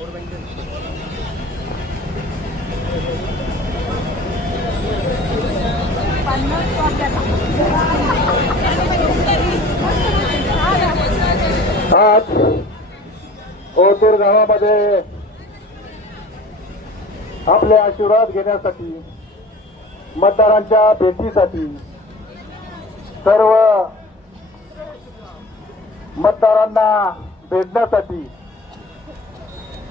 आज ओतूर गावामध्ये आपले आशीर्वाद घेण्यासाठी, मतदारांच्या भेटीसाठी, सर्व मतदारांना भेटण्यासाठी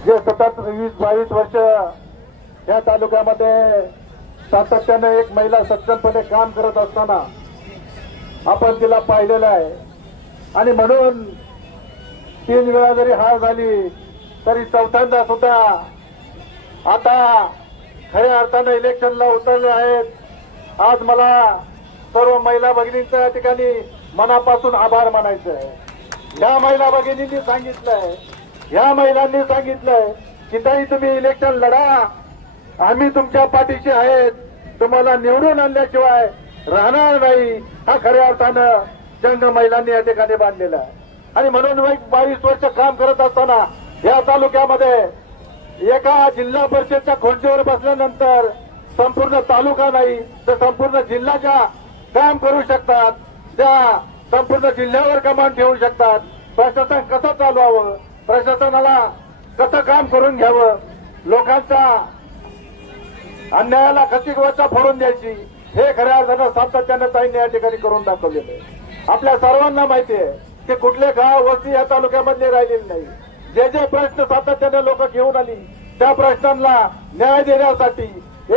जे सतत 20-22 वर्ष या तालुक्यामध्ये सातत्याने एक महिला सक्षमपणे काम करत असताना आपण तिला पाहिलेलं आहे. आणि म्हणून 3 वेळा जरी हार झाली तरी चौथ्यांदा सुद्धा आता खऱ्या अर्थानं इलेक्शनला उतरले आहेत. आज मला सर्व महिला भगिनींच्या या ठिकाणी मनापासून आभार मानायचे आहे. या महिला भगिनींनी सांगितलंय, या महिलांनी सांगितलंय की ताई तुम्ही इलेक्शन लढा, आम्ही तुमच्या पाठीशी आहेत, तुम्हाला निवडून आणल्याशिवाय राहणार नाही. हा खऱ्या अर्थानं जंग महिलांनी या ठिकाणी बांधलेला आहे. आणि म्हणून 22 वर्ष काम करत असताना या तालुक्यामध्ये एका जिल्हा परिषदच्या खुर्चीवर बसल्यानंतर संपूर्ण तालुका नाही तर संपूर्ण जिल्ह्याच्या काम करू शकतात, त्या संपूर्ण जिल्ह्यावर कमान ठेवू शकतात. प्रशासन कसं चालवावं, प्रशासनाला कसं काम करून घ्यावं, लोकांच्या अन्यायाला कशी गोष्ट फोडून द्यायची, हे खऱ्या अर्थानं सातत्यानं ताईंनी या ठिकाणी करून दाखवलेलं आहे. आपल्या सर्वांना माहिती आहे की कुठले गाव वस्ती या तालुक्यामधले राहिलेले नाही. जे प्रश्न सातत्याने लोक घेऊन आली त्या प्रश्नांना न्याय देण्यासाठी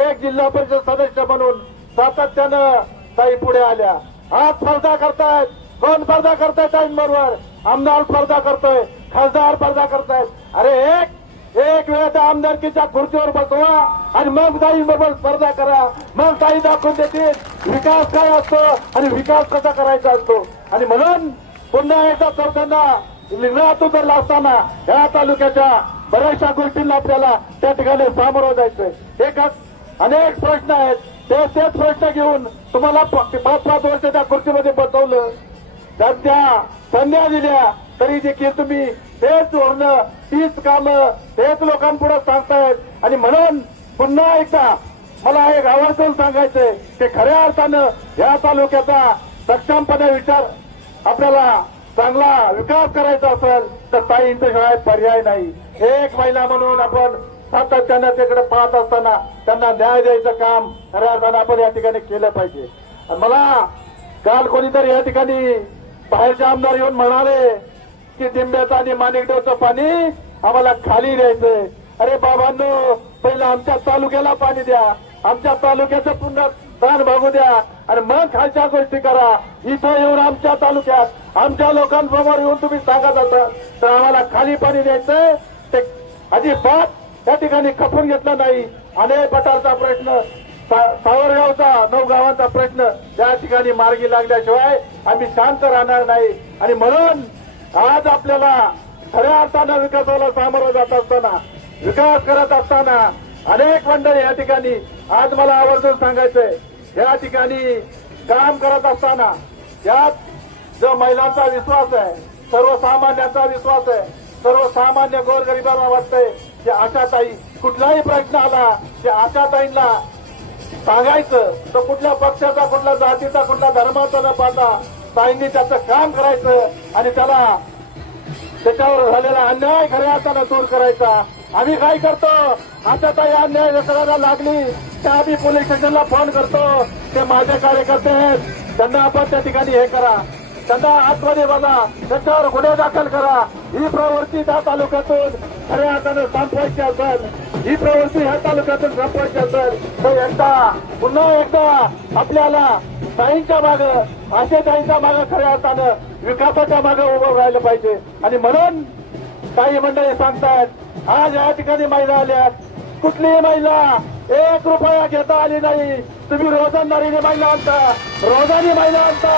एक जिल्हा परिषद सदस्य म्हणून सातत्यानं ताई पुढे आल्या. आज स्पर्धा करतायत. कोण स्पर्धा करतायत ताईंबरोबर? आमदार स्पर्धा करतोय, खासदार स्पर्धा करतायत. अरे एक वेळा त्या आमदारकीच्या खुर्चीवर बसवा आणि मग ताईंबरोबर स्पर्धा करा. मग ताई दाखवून देतील विकास काय असतो आणि विकास कसा करायचा असतो. आणि म्हणून पुन्हा एकदा चौथ्यांदा रिंगणात उतरला असताना या तालुक्याच्या बऱ्याचशा गोष्टींना आपल्याला त्या ठिकाणी सामोरं जायचंय. अनेक प्रश्न आहेत, तेच प्रश्न घेऊन तुम्हाला 5-5 वर्ष त्या खुर्चीमध्ये बसवलं, त्या संध्या दिल्या, तरी देखील तुम्ही तेच धोरणं, तीच कामं, तेच लोकांपुढे सांगतायत. आणि म्हणून पुन्हा एकदा मला एक आवर्जून सांगायचंय की खऱ्या अर्थानं या तालुक्याचा सक्षमपणे विचार आपल्याला चांगला विकास करायचा असेल तर ताईंच्या शिवाय पर्याय नाही. एक महिला म्हणून आपण सातत्यानं तिकडे पाहत असताना त्यांना न्याय द्यायचं काम खऱ्या अर्थानं आपण या ठिकाणी केलं पाहिजे. मला काल कोणीतरी या ठिकाणी बाहेरचे आमदार येऊन म्हणाले की दिंब्याचं आणि माणिकदेवचं पाणी आम्हाला खाली द्यायचंय. अरे बाबांनो, पहिलं आमच्या तालुक्याला पाणी द्या, आमच्या तालुक्याचं पुन्हा ताण भागू द्या आणि मग खालच्या गोष्टी करा. इथं येऊन आमच्या तालुक्यात आमच्या लोकांसमोर येऊन तुम्ही सांगत असाल तर आम्हाला खाली पाणी द्यायचंय ते अजिबात या ठिकाणी खपून घेतलं नाही. अनेक पटारचा प्रश्न, सावरगावचा 9 गावांचा प्रश्न त्या ठिकाणी मार्गी लागल्याशिवाय आम्ही शांत राहणार नाही. आणि म्हणून आज आपल्याला खऱ्या अर्थानं विकासाला सामोरं जात असताना, विकास करत असताना अनेक मंडळी या ठिकाणी आज मला आवर्जून सांगायचंय, या ठिकाणी काम करत असताना यात जो महिलांचा विश्वास आहे, सर्वसामान्यांचा विश्वास आहे, सर्वसामान्य गोरगरिबांना वाटतंय की आशाताई कुठलाही प्रश्न आला की आशाताईंना सांगायचं, तर कुठल्या पक्षाचा, कुठल्या जातीचा, कुठल्या धर्माचा न पाहता ताईंनी त्याचं काम करायचं आणि त्याच्यावर झालेला अन्याय खऱ्या अर्थानं दूर करायचा. आम्ही काय करतो, आशाताई अन्याय करायला लागली तर आम्ही पोलीस स्टेशनला फोन करतो, ते माझे कार्यकर्ते आहेत, त्यांना आपण त्या ठिकाणी हे करा, त्यांना आतमध्ये बघा, त्याच्यावर गुन्हे दाखल करा. ही प्रवृत्ती त्या तालुक्यातून खऱ्या अर्थानं संपवायची असेल, ही प्रवृत्ती ह्या तालुक्यातून संपवायची असेल तर पुन्हा एकदा आपल्याला ताईंच्या मागं, आशाताईंच्या मागं खऱ्या अर्थानं विकासाच्या मागं उभं राहिलं पाहिजे. आणि म्हणून काही मंडळी सांगतायत आज या ठिकाणी महिला आल्यात, कुठलीही महिला 1 रुपया घेता आली नाही. तुम्ही रोजंदारीने महिला आणता, रोजानी महिला आणता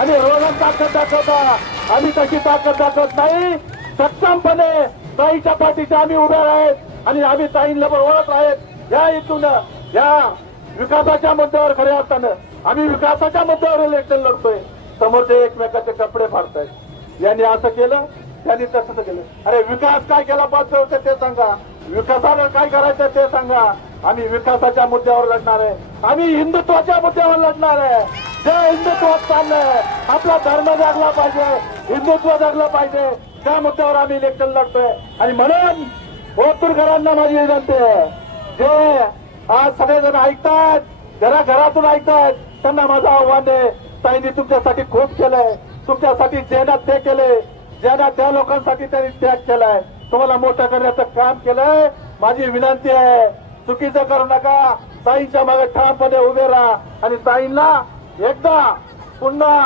आणि रोजन ताकद दाखवता. आम्ही तशी ताकद दाखवत नाही. सक्षमपणे ताईच्या पाठीशी आम्ही उभे आहेत आणि आम्ही ताईंना ओळख आहेत. या इथून या विकासाच्या मुद्द्यावर खऱ्या अर्थानं आम्ही विकासाच्या मुद्द्यावर इलेक्शन लढतोय. समोरचे एकमेकाचे कपडे फाडतायत. यांनी असं केलं, त्यांनी तसं केलं. अरे विकास काय केला पाहिजे होते ते सांगा, विकासाला काय करायचं ते सांगा. आम्ही विकासाच्या मुद्द्यावर लढणार आहे, आम्ही हिंदुत्वाच्या मुद्द्यावर लढणार आहे. जे हिंदुत्वात चाललंय, आपला धर्म जगला पाहिजे, हिंदुत्व जगलं पाहिजे, त्या मुद्द्यावर आम्ही इलेक्शन लढतोय. आणि म्हणून ओतूरकरांना माझी विनंती आहे, जे आज सगळेजण ऐकतात, घराघरातून ऐकतात, त्यांना माझं आव्हान आहे, ताईंनी तुमच्यासाठी खूप केलंय, तुमच्यासाठी ज्यांना ते केले, ज्यांना त्या लोकांसाठी त्यांनी त्याग केलाय, तुम्हाला मोठं करण्याचं काम केलंय. माझी विनंती आहे, चुकीचं करू नका, ताईंच्या मागे ठामपणे उभे राहा आणि ताईंना एकदा पुन्हा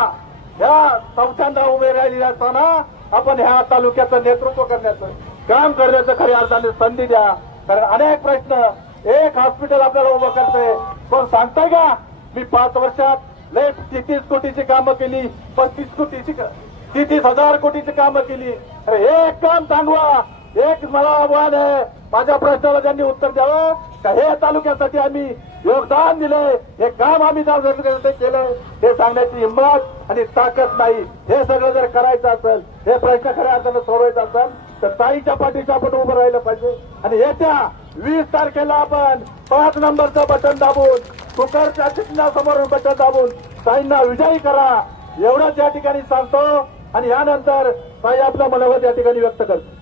ह्या चौथ्यांदा उभे राहिली असताना आपण ह्या तालुक्याचं नेतृत्व करण्याचं काम करण्याचं खऱ्या अर्थाने संधी द्या. कारण अनेक प्रश्न, एक हॉस्पिटल आपल्याला उभं करतंय, पण सांगताय का मी 5 वर्षात लय 33 कोटीची कामं केली, 30,000 कोटीची कामं केली. अरे एक काम सांगवा, एक मला आव्हान आहे, माझ्या प्रश्नाला ज्यांनी उत्तर द्यावं का हे तालुक्यासाठी आम्ही योगदान दिलंय, हे काम आम्ही केलंय, हे सांगण्याची हिंमत आणि ताकद नाही. हे सगळं जर करायचं असेल, हे प्रश्न खऱ्या अर्थानं सोडवायचा असेल तर ताईच्या पाठीशी आपण उभं राहिलं पाहिजे. आणि येत्या 20 तारखेला आपण 5 नंबरचं बटन दाबून, कुकरच्या चिन्हासमोर बटन दाबून ताईंना विजयी करा, एवढंच या ठिकाणी सांगतो. आणि यानंतर ताई आपलं मनोगत या ठिकाणी व्यक्त करतो.